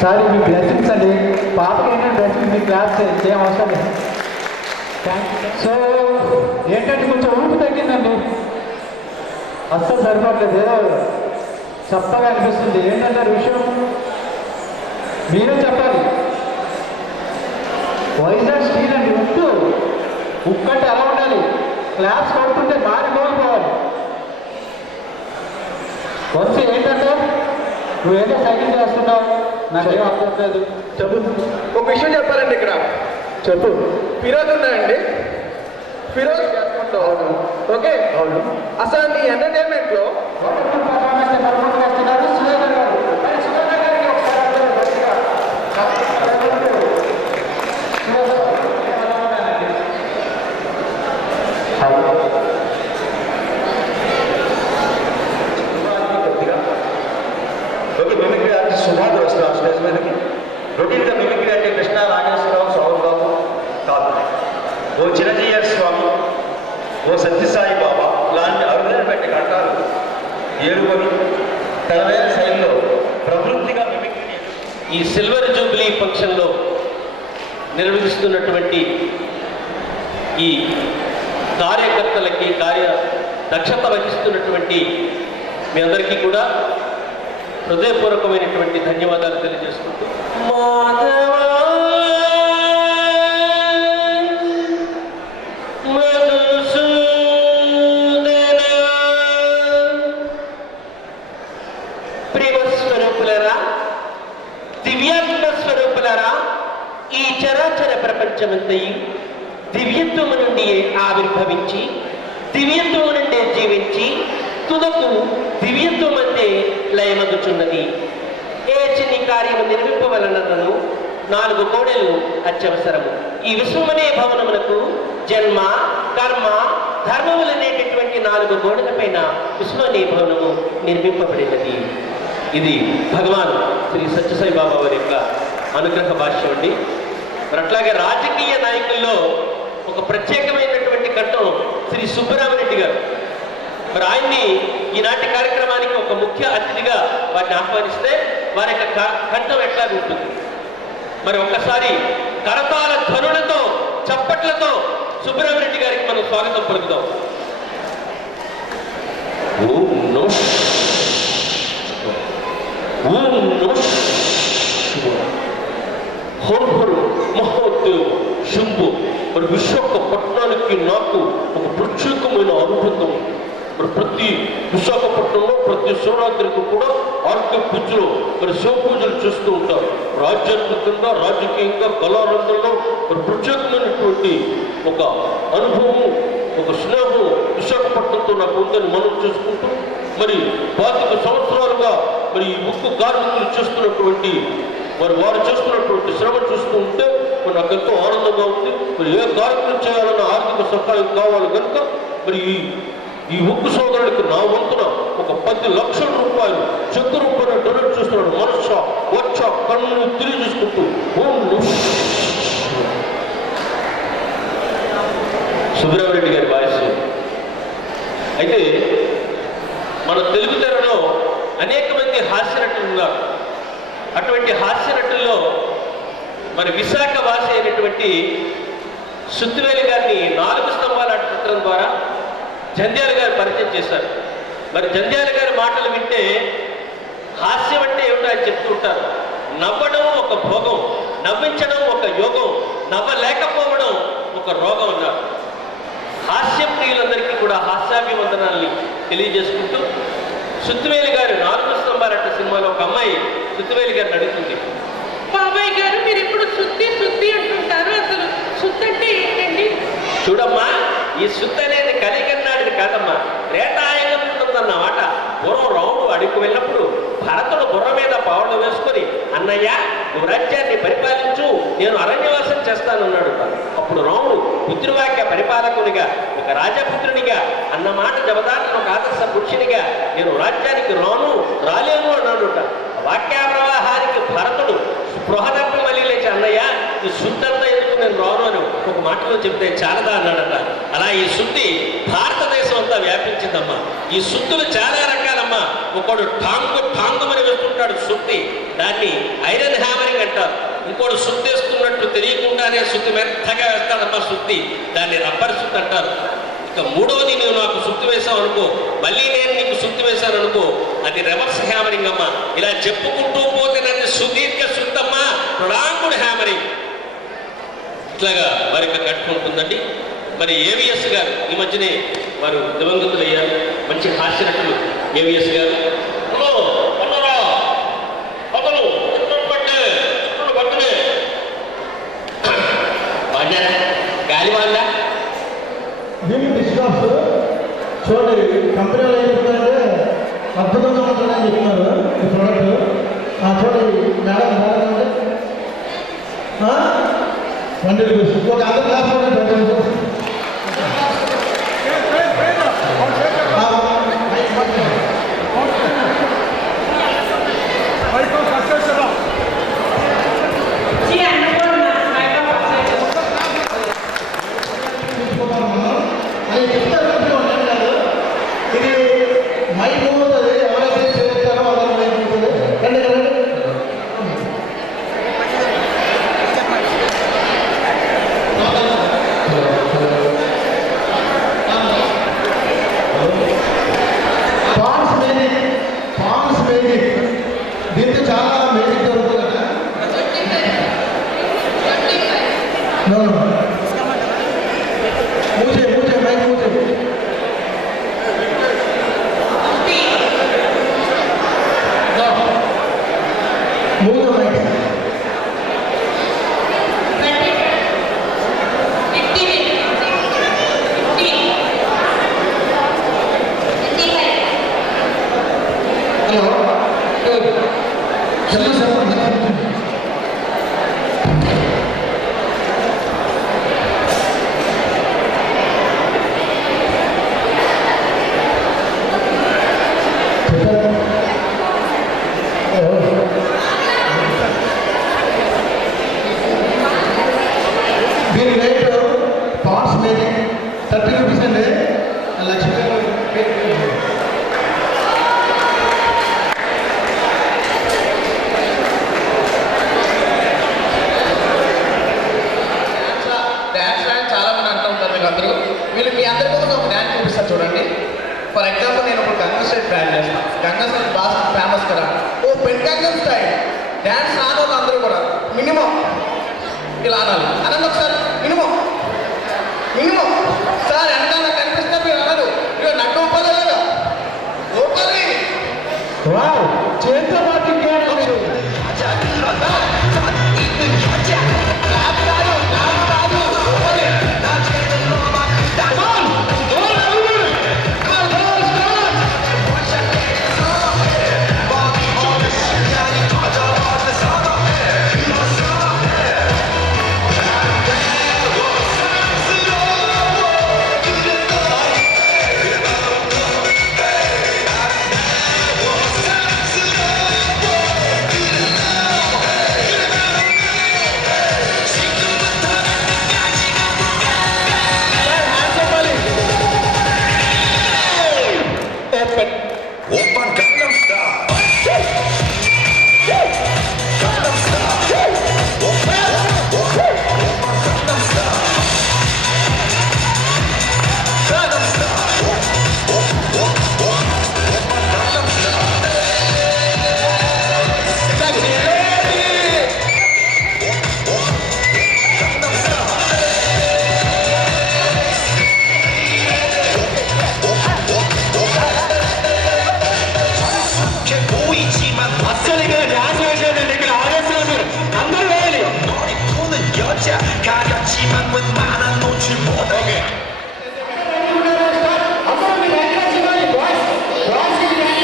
Sorry మీ blessings అండి. పాపకి ఏంటంటే బ్లెస్సింగ్స్ మీ క్లాస్ ఏం అవసరం లేదు. సో ఏంటంటే కొంచెం ఊపు తగ్గిందండి, అస్సలు సరిపడలేదు, ఏదో చప్పగా అనిపిస్తుంది. ఏంటంటారు విషయం, మీరే చెప్పాలి. వైజాగ్ స్టీల్ అండి, ఉక్కు అంటే అలా ఉండాలి, క్లాస్ కొడుతుంటే మారిపోవాలి. వచ్చి ఏంటంటే నువ్వేదో సైకిల్ చేస్తున్నావు, నాకేం అర్థం లేదు. చెప్పు. ఒక విషయం చెప్పాలండి ఇక్కడ. చెప్పు. ఫిరోజ్ ఉన్నాయండి, ఫిరోజ్ చేసుకుంటావు. అవును. ఓకే. అవును. అసలు నీ ఎంటర్టైన్మెంట్ లో మిమిక్రీ ఆర్టిస్ట్ సుమారు వస్తున్నారు స్టేజ్ మీదకి. రొటీన్గా మిమిక్రీ అంటే కృష్ణ నాగేశ్వరరావు, సౌర్ బాబు కాదు, ఓ చిరంజీవి స్వామి, ఓ సత్యసాయి బాబా లాంటి అరుదైన పెట్టి కట్టాలు ఏరుకొని తనవేల శైలిలో ప్రవృత్తిగా మిమిక్రీ ఈ సిల్వర్ జూబ్లీ ఫంక్షన్లో నిర్వహిస్తున్నటువంటి ఈ కార్యకర్తలకి, దక్షత వహిస్తున్నటువంటి మీ అందరికీ కూడా హృదయపూర్వకమైనటువంటి ధన్యవాదాలు తెలియజేసుకుంటూ, మాధవా ప్రేమస్వరూపులరా, దివ్యాత్మ స్వరూపులరా, ఈ చరాచర ప్రపంచమంతయు దివ్యత్వము నుండి ఆవిర్భవించి దివ్యత్వము నుండే జీవించి తుదకు దివ్యత్వమందే లయమగుచున్నది. ఏ చిన్ని కార్యము నిర్మింపవలనను 4 గోడలు అత్యవసరము. ఈ విశ్వమనే భవనమునకు జన్మ, కర్మ, ధర్మములనేటటువంటి 4 గోడల పైన విశ్వమనే భవనము నిర్మింపబడినది. ఇది భగవాన్ శ్రీ సత్యసాయి బాబా వారి యొక్క అనుగ్రహ భాష్యం అండి. మరి అట్లాగే రాజకీయ నాయకుల్లో ఒక ప్రత్యేకమైనటువంటి ఘట్టం శ్రీ సుబ్బరామరెడ్డి గారు. మరి ఆయన్ని ఈనాటి కార్యక్రమానికి ఒక ముఖ్య అతిథిగా వారిని ఆహ్వానిస్తే వారి యొక్క కంఠం ఎట్లా ఉంటుంది. మరి ఒక్కసారి కరతాళ ధ్వనులతో, చప్పట్లతో సుబ్బరామరెడ్డి గారికి మనం స్వాగతం పలుకుదాం. ఓం నమః హోర్ మహోదేవ్ శంభు. మరి విశాఖపట్నానికి నాకు ఒక ప్రత్యేకమైన అనుబంధం. మరి ప్రతి విశాఖపట్నంలో ప్రతి శివరాత్రికి కూడా ఆర్కే పూజలు, మరి శివ పూజలు చేస్తూ ఉంటారు. రాజ్యాంగంగా, రాజకీయంగా, కళారంగంలో మరి ప్రత్యేకమైనటువంటి ఒక అనుభవం, ఒక స్నేహం విశాఖపట్నంతో నాకు ఉందని మనం చేసుకుంటూ, మరి 25 సంవత్సరాలుగా మరి ఈ ఉక్కు కార్మికులు చేస్తున్నటువంటి వారు చేస్తున్నటువంటి శ్రమ చూస్తూ ఉంటే మరి నాకు ఎంతో ఆనందంగా ఉంది. మరి ఏ కార్యక్రమం చేయాలన్న ఆర్థిక సహాయం కావాలి కనుక మరి ఈ ఉక్కు సోదరుడికి నా వంతున ఒక 10 లక్షల రూపాయలు చెక్కు రూపాయలు డొనేట్ చేస్తున్నాడు. మనస వచ్చ కన్ను తెలియజేసుకుంటూ సుబ్రహ్మరెడ్డి గారి వాయిస్. అయితే మన తెలుగు తెరలో అనేక మంది హాస్య నటులు ఉన్నారు. అటువంటి హాస్య నటుల్లో మరి విశాఖ వాసి అయినటువంటి సుత్తివేలి గారిని 4 స్తంభాల చిత్రం ద్వారా జంధ్యాల గారు పరిచయం చేశారు. మరి జంధ్యాల గారి మాటలు వింటే హాస్యం అంటే ఏమిటో అని చెప్తూ ఉంటారు. నవ్వడం ఒక భోగం, నవ్వించడం ఒక యోగం, నవ్వలేకపోవడం ఒక రోగం అన్నారు. హాస్య ప్రియులందరికీ కూడా హాస్యాభివందనాల్ని తెలియజేసుకుంటూ సుత్తివేలి గారు 4 స్తంభాలట సినిమాలో ఒక అమ్మాయి సుత్తివేలి గారిని అడుగుతుంది, బాబాయ్ గారు మీరు ఎప్పుడు శుద్ధి శుద్ధి అంటుంటారు, అసలు శుద్ధి అంటే ఏంటండి? చూడమ్మా, ఈ శుద్ధి అనేది కలిగన్నాడిది కాదమ్మా, త్రేతాయుగం ఉంటుందన్నమాట. పూర్వం రాముడు అడుగు వెళ్ళినప్పుడు భరతుడు బుర్ర మీద పావళ్ళు వేసుకొని, అన్నయ్య నువ్వు రాజ్యాన్ని పరిపాలించు, నేను అరణ్యవాసం చేస్తానన్నాడు. అప్పుడు రాముడు పుత్రువాక్య పరిపాలకునిగా, ఒక రాజపుత్రునిగా అన్నమాట జబదాటను ఒక ఆదర్శ పురుషునిగా నేను రాజ్యానికి రాలేను అన్నాడు. వాక్య ప్రవాహానికి భరతుడు స్పృహ తప్పి మళ్ళీ లేచి, అన్నయ్య ఈ శుద్ధంతా ఎందుకు నేను రాను అని ఒక మాటలో చెప్తే చాలదా అన్నాడట. అలా ఈ శుద్ధి భారతదేశం అంతా వ్యాపించిందమ్మా. ఈ శుద్ధులు చాలా రకాల వేస్తారమ్మా. ఒకడు ఠాంగుమని వేస్తుంటాడు శుద్ధి, దాన్ని ఐరన్ హ్యామరింగ్ అంటారు. ఇంకోటి శుద్ధి వేస్తున్నట్టు తెలియకుండానే శుద్ధి మెత్తగా వేస్తాడమ్మా శుద్ధి, దాన్ని రబ్బర్ శుద్ధి అంటారు. ఇక మూడవది, నువ్వు నాకు శుద్ధి వేసావు అనుకో, మళ్ళీ నేను నీకు శుద్ధి వేశాను అనుకో, అది రివర్స్ హ్యామరింగ్ అమ్మా. ఇలా చెప్పుకుంటూ పోతే నన్ను సుదీర్ఘ శుద్ధమ్మా, ప్రాంగుడు హ్యామరింగ్. ఇట్లాగా మరి కట్టుకుంటుందండి. మరి ఏవిఎస్ గారు ఈ మధ్యనే వారు దివంగతులయ్యారు, మంచి హాస్యనటులు ఏవిఎస్ గారు. హలో అన్నారా అతను పట్టునే బాగున్నారా, గాలి బాగుందా? దీనికి డిస్కౌంట్స్ చూడండి, కంపెనీలో ఏం చెప్తారంటే అద్భుతంగా ఉంటుందని చెప్తున్నారు ఈ ప్రోడక్ట్. చూడండి మేడం ₹100. ఒక అందరు క్లాస్ जी अन्नपूर्णा हैदराबाद అది చెప్తారు కాదు, ఇది మైక్ పోతుంది, ఎవరైతే చేస్తారో వాళ్ళకి మైక్ పోతుంది. రండి రండి. పాన్స్ మేజిక్ దీంతో చాలా మేజిక్ జరుగుతుంది కదా. మూసే మైక్ మూసే. మూసే మైక్. హలో చెప్పండి. దీని రేట్ పాన్స్ మేజిక్ ₹30 అండి. డ్యాన్స్ డ్యాన్స్ చాలా మంది అంటూ ఉంటారు వీళ్ళందరూ. వీళ్ళు మీ అందరి కోసం ఒక డ్యాన్స్ చూపిస్తారు చూడండి. ఫర్ ఎగ్జాంపుల్ నేను ఇప్పుడు గంగా స్టైల్ డ్యాన్స్ చేస్తాను. గంగా స్టైల్ బాగా ఫేమస్ కదా. ఓ పెంటాంగం స్టైల్ డ్యాన్స్ రాని వాళ్ళు అందరూ కూడా మినిమం ఇలా అనాలి. అనండి ఒకసారి మినిమం సార్ వెనకాల కనిపిస్తే మీరు అన్నారు ఇక నడ్డు ఒప్పలేదా ఓపలి వావ్, చేతితో పాటు ఇంకేంటి? Open Gangnam Style. Gangnam Style. Open Gangnam Style. Gangnam Style. Open Gangnam Style. Gangnam Style. 보이지만 అసలు ఇక్కడ డాన్స్ వేసేదండి, ఇక్కడ ఆవేశం అందరూ వేయాలి. 머리 푸는 여자 가렸지만 웬